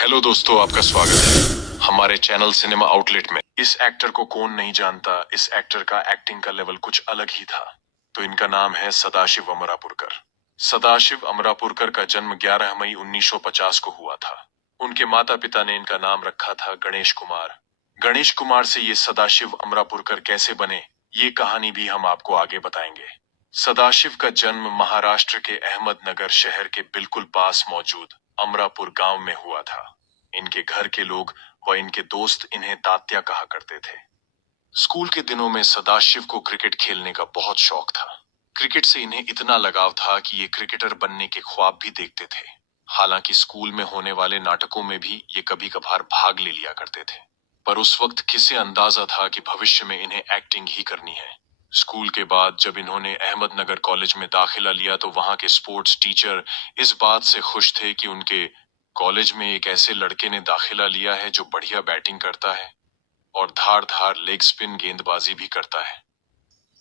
Hello दोस्तों, आपका स्वागत है हमारे चैनल सिनेमा आउटलेट में। इस एक्टर को कौन नहीं जानता, इस एक्टर का एक्टिंग का लेवल कुछ अलग ही था। तो इनका नाम है सदाशिव अमरापुरकर। सदाशिव अमरापुरकर का जन्म 11 मई 1950 को हुआ था। उनके माता पिता ने इनका नाम रखा था गणेश कुमार। गणेश कुमार से ये सदाशिव अमरापुरकर कैसे बने, ये कहानी भी हम आपको आगे बताएंगे। सदाशिव का जन्म महाराष्ट्र के अहमदनगर शहर के बिल्कुल पास मौजूद अमरापुर गांव में हुआ था। इनके घर के लोग व इनके दोस्त इन्हें तात्या कहा करते थे। स्कूल के दिनों में सदाशिव को क्रिकेट खेलने का बहुत शौक था। क्रिकेट से इन्हें इतना लगाव था कि ये क्रिकेटर बनने के ख्वाब भी देखते थे। हालांकि स्कूल में होने वाले नाटकों में भी ये कभी कभार भाग ले लिया करते थे, पर उस वक्त किसे अंदाजा था कि भविष्य में इन्हें एक्टिंग ही करनी है। स्कूल के बाद जब इन्होंने अहमदनगर कॉलेज में दाखिला लिया तो वहां के स्पोर्ट्स टीचर इस बात से खुश थे कि उनके कॉलेज में एक ऐसे लड़के ने दाखिला लिया है जो बढ़िया बैटिंग करता है और धार धार लेग स्पिन गेंदबाजी भी करता है।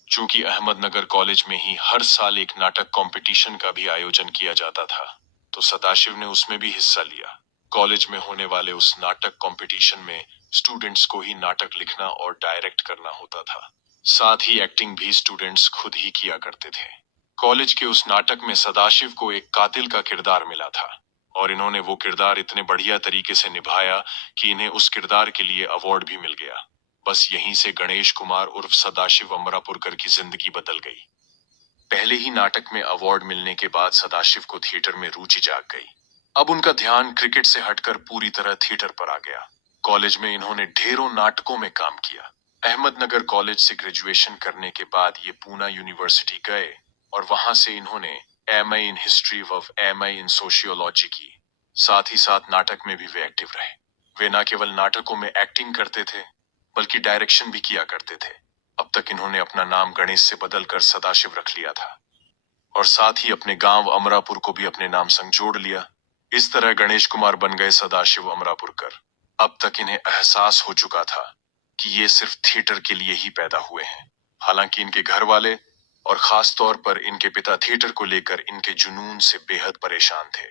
चूंकि अहमदनगर कॉलेज में ही हर साल एक नाटक कंपटीशन का भी आयोजन किया जाता था, तो सदाशिव ने उसमें भी हिस्सा लिया। कॉलेज में होने वाले उस नाटक कंपटीशन में स्टूडेंट्स को ही नाटक लिखना और डायरेक्ट करना होता था। साथ ही एक्टिंग भी स्टूडेंट्स खुद ही किया करते थे। कॉलेज के उस नाटक में सदाशिव को एक कातिल का किरदार मिला था और इन्होंने वो किरदार इतने बढ़िया तरीके से निभाया कि इन्हें उस किरदार के लिए अवार्ड भी मिल गया। बस यहीं से गणेश कुमार उर्फ सदाशिव अमरापुरकर की जिंदगी बदल गई। पहले ही नाटक में अवार्ड मिलने के बाद सदाशिव को थिएटर में रुचि जाग गई। अब उनका ध्यान क्रिकेट से हटकर पूरी तरह थिएटर पर आ गया। कॉलेज में इन्होंने ढेरों नाटकों में काम किया। अहमदनगर कॉलेज से ग्रेजुएशन करने के बाद ये पूना यूनिवर्सिटी गए और वहां से इन्होंने एमए इन हिस्ट्री व एमए इन सोशियोलॉजी की। साथ ही साथ नाटक में भी वे एक्टिव रहे। वे न केवल नाटकों में एक्टिंग करते थे बल्कि डायरेक्शन भी किया करते थे। अब तक इन्होंने अपना नाम गणेश से बदलकर सदाशिव रख लिया था और साथ ही अपने गांव अमरापुर को भी अपने नाम संग जोड़ लिया। इस तरह गणेश कुमार बन गए सदाशिव अमरापुरकर। अब तक इन्हें एहसास हो चुका था कि ये सिर्फ थिएटर के लिए ही पैदा हुए हैं। हालांकि इनके घर वाले और खास तौर पर इनके पिता थिएटर को लेकर इनके जुनून से बेहद परेशान थे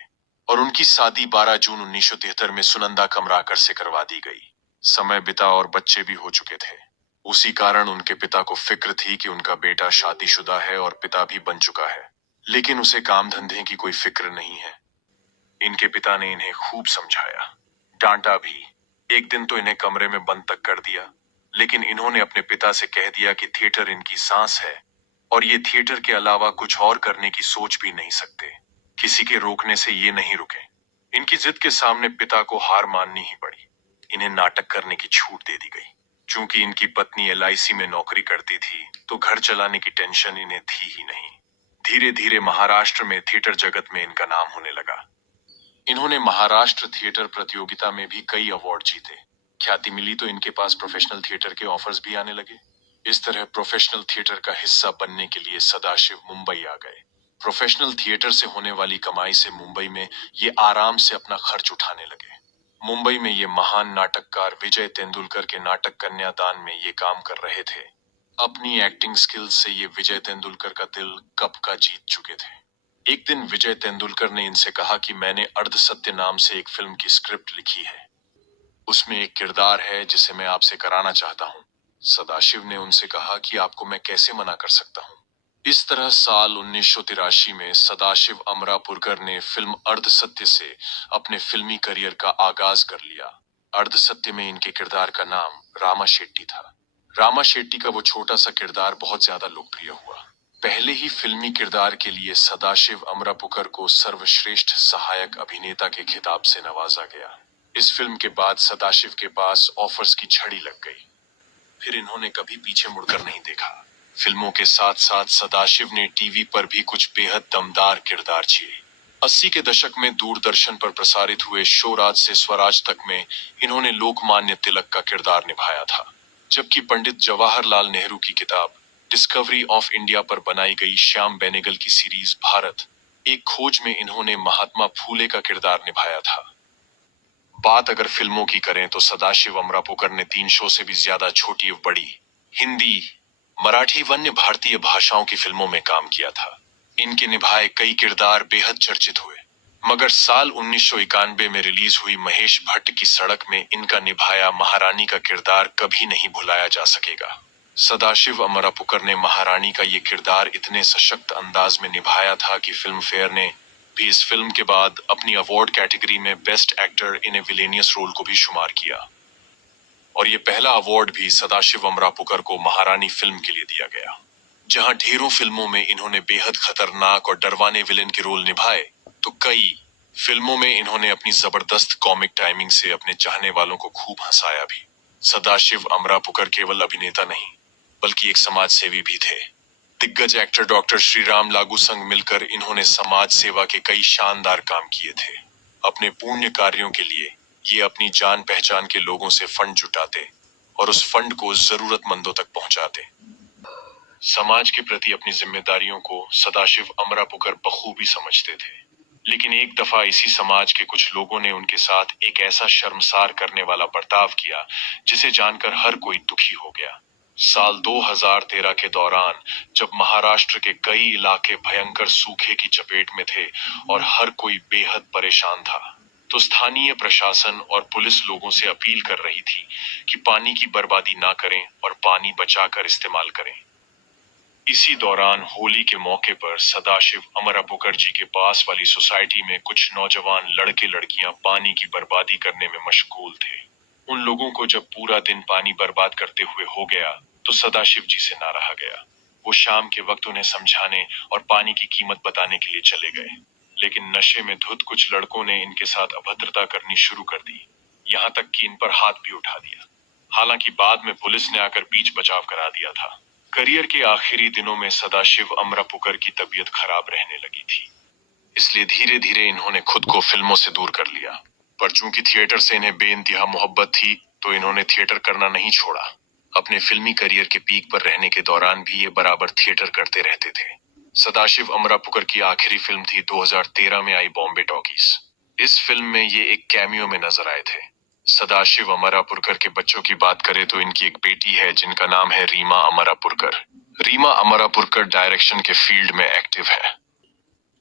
और उनकी शादी 12 जून 1973 में सुनंदा कमराकर से करवा दी गई। समय बिता और बच्चे भी हो चुके थे। उसी कारण उनके पिता को फिक्र थी कि उनका बेटा शादीशुदा है और पिता भी बन चुका है, लेकिन उसे काम धंधे की कोई फिक्र नहीं है। इनके पिता ने इन्हें खूब समझाया, डांटा भी। एक दिन तो इन्हें कमरे में बंद तक कर दिया, लेकिन इन्होंने अपने पिता से कह दिया कि थिएटर इनकी सांस है और ये थिएटर के अलावा कुछ और करने की सोच भी नहीं सकते। किसी के रोकने से ये नहीं रुके। इनकी जिद के सामने पिता को हार माननी ही पड़ी। इन्हें नाटक करने की छूट दे दी गई। चूंकि इनकी पत्नी एलआईसी में नौकरी करती थी तो घर चलाने की टेंशन इन्हें थी ही नहीं। धीरे धीरे महाराष्ट्र में थिएटर जगत में इनका नाम होने लगा। इन्होंने महाराष्ट्र थिएटर प्रतियोगिता में भी कई अवार्ड जीते। ख्याति मिली तो इनके पास प्रोफेशनल थिएटर के ऑफर्स भी आने लगे। इस तरह प्रोफेशनल थिएटर का हिस्सा बनने के लिए सदाशिव मुंबई आ गए। प्रोफेशनल थिएटर से होने वाली कमाई से मुंबई में ये आराम से अपना खर्च उठाने लगे। मुंबई में ये महान नाटककार विजय तेंदुलकर के नाटक कन्यादान में ये काम कर रहे थे। अपनी एक्टिंग स्किल्स से ये विजय तेंदुलकर का दिल कब का जीत चुके थे। एक दिन विजय तेंदुलकर ने इनसे कहा कि मैंने अर्ध सत्य नाम से एक फिल्म की स्क्रिप्ट लिखी है, उसमें एक किरदार है जिसे मैं आपसे कराना चाहता हूँ। सदाशिव ने उनसे कहा कि आपको मैं कैसे मना कर सकता हूँ। इस तरह साल 1983 में सदाशिव अमरापुरकर ने फिल्म अर्ध सत्य से अपने फिल्मी करियर का आगाज कर लिया। अर्ध सत्य में इनके किरदार का नाम रामा शेट्टी था। रामा शेट्टी का वो छोटा सा किरदार बहुत ज्यादा लोकप्रिय हुआ। पहले ही फिल्मी किरदार के लिए सदाशिव अमरापुरकर को सर्वश्रेष्ठ सहायक अभिनेता के खिताब से नवाजा गया। इस फिल्म के बाद सदाशिव के पास ऑफर्स की झड़ी लग गई। फिर इन्होंने कभी पीछे मुड़कर नहीं देखा। फिल्मों के साथ साथ सदाशिव ने टीवी पर भी कुछ बेहद दमदार किरदार किए। 80 के दशक में दूरदर्शन पर प्रसारित हुए शो राज से स्वराज तक में इन्होंने लोकमान्य तिलक का किरदार निभाया था, जबकि पंडित जवाहरलाल नेहरू की किताब डिस्कवरी ऑफ इंडिया पर बनाई गई श्याम बेनेगल की सीरीज भारत एक खोज में इन्होंने महात्मा फूले का किरदार निभाया था। बात अगर फिल्मों की करें तो सदाशिव अमरापुरकर ने 3 शो से भी ज्यादा छोटी और बड़ी हिंदी, मराठी वन्य भारतीय भाषाओं की फिल्मों में काम किया था। इनके निभाए कई किरदार बेहद चर्चित हुए। मगर साल 1991 में रिलीज हुई महेश भट्ट की सड़क में इनका निभाया महारानी का किरदार कभी नहीं भुलाया जा सकेगा। सदाशिव अमरापुकर ने महारानी का ये किरदार इतने सशक्त अंदाज में निभाया था कि फिल्म फेयर ने भी इस फिल्म के बाद अपनी अवार्ड कैटेगरी में best actor in a villainous role को भी शुमार किया। और ये पहला अवार्ड भी सदाशिव अमरापुकर को महारानी फिल्म के लिए दिया गया। जहां ढेरों फिल्मों में इन्होंने बेहद खतरनाक और डरवाने विलेन के रोल निभाए, तो कई फिल्मों में इन्होंने अपनी जबरदस्त कॉमिक टाइमिंग से अपने चाहने वालों को खूब हंसाया भी। सदाशिव अमरापुकर केवल अभिनेता नहीं, बल्कि एक समाज सेवी भी थे। दिग्गज एक्टर डॉक्टर श्रीराम लागू संग मिलकर इन्होंने समाज सेवा के कई शानदार काम किए थे। अपने पुण्य कार्यों के लिए ये अपनी जान पहचान के लोगों से फंड जुटाते और उस फंड को जरूरतमंदों तक पहुंचाते। समाज के प्रति अपनी जिम्मेदारियों को सदाशिव अमरापुकर बखूबी समझते थे। लेकिन एक दफा इसी समाज के कुछ लोगों ने उनके साथ एक ऐसा शर्मसार करने वाला बर्ताव किया जिसे जानकर हर कोई दुखी हो गया। साल 2013 के दौरान जब महाराष्ट्र के कई इलाके भयंकर सूखे की चपेट में थे और हर कोई बेहद परेशान था, तो स्थानीय प्रशासन और पुलिस लोगों से अपील कर रही थी कि पानी की बर्बादी ना करें और पानी बचाकर इस्तेमाल करें। इसी दौरान होली के मौके पर सदाशिव अमरापुकर जी के पास वाली सोसाइटी में कुछ नौजवान लड़के लड़कियां पानी की बर्बादी करने में मशगूल थे। उन लोगों को जब पूरा दिन पानी बर्बाद करते हुए हो गया, तो सदाशिव जी से ना रहा गया। वो शाम के वक्त उन्हें समझाने और पानी की कीमत बताने के लिए चले गए। लेकिन नशे में धुत कुछ लड़कों ने इनके साथ अभद्रता करनी शुरू कर दी, यहाँ तक कि इन पर हाथ भी उठा दिया। हालांकि बाद में पुलिस ने आकर बीच बचाव करा दिया था। करियर के आखिरी दिनों में सदाशिव अमरापुकर की तबीयत खराब रहने लगी थी, इसलिए धीरे धीरे इन्होंने खुद को फिल्मों से दूर कर लिया। पर चूंकि थिएटर से इन्हें बेइंतहा मोहब्बत थी, तो इन्होंने थिएटर करना नहीं छोड़ा। अपने फिल्मी करियर के पीक पर रहने के दौरान भी ये बराबर थिएटर करते रहते थे। सदाशिव अमरापुकर की आखिरी फिल्म थी 2013 में आई बॉम्बे टॉकीज। इस फिल्म में ये एक कैमियो में नजर आए थे। सदाशिव अमरापुकर के बच्चों की बात करें तो इनकी एक बेटी है जिनका नाम है रीमा अमरापुकर। रीमा अमरापुकर डायरेक्शन के फील्ड में एक्टिव है।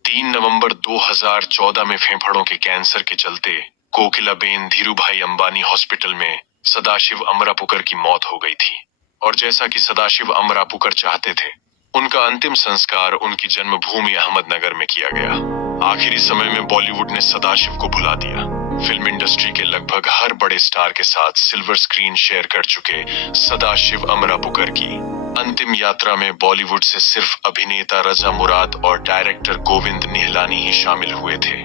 3 नवंबर 2014 में फेफड़ों के कैंसर के चलते कोकिलाबेन धीरूभाई अंबानी हॉस्पिटल में सदाशिव अमरापुकर की मौत हो गई थी। और जैसा कि सदाशिव अमरापुकर चाहते थे, उनका अंतिम संस्कार उनकी जन्मभूमि अहमदनगर में किया गया। आखिरी समय में बॉलीवुड ने सदाशिव को भुला दिया। फिल्म इंडस्ट्री के लगभग हर बड़े स्टार के साथ सिल्वर स्क्रीन शेयर कर चुके सदाशिव अमरापुकर की अंतिम यात्रा में बॉलीवुड से सिर्फ अभिनेता रजा मुराद और डायरेक्टर गोविंद निहलानी ही शामिल हुए थे।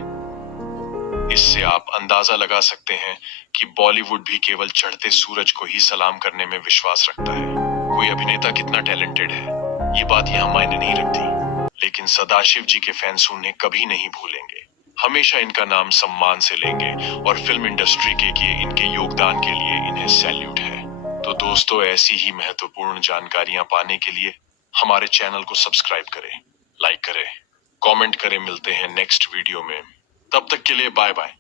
इससे आप अंदाजा लगा सकते हैं कि बॉलीवुड भी केवल चढ़ते सूरज को ही सलाम करने में विश्वास रखता है। कोई अभिनेता कितना टैलेंटेड है, ये बात यहाँ मायने नहीं रखती, लेकिन सदाशिव जी के फैंस उन्हें कभी नहीं भूलेंगे। हमेशा इनका नाम सम्मान से लेंगे और फिल्म इंडस्ट्री के किए इनके योगदान के लिए इन्हें सैल्यूट है। तो दोस्तों, ऐसी ही महत्वपूर्ण जानकारियां पाने के लिए हमारे चैनल को सब्सक्राइब करें, लाइक करें, कमेंट करें। मिलते हैं नेक्स्ट वीडियो में, तब तक के लिए बाय बाय।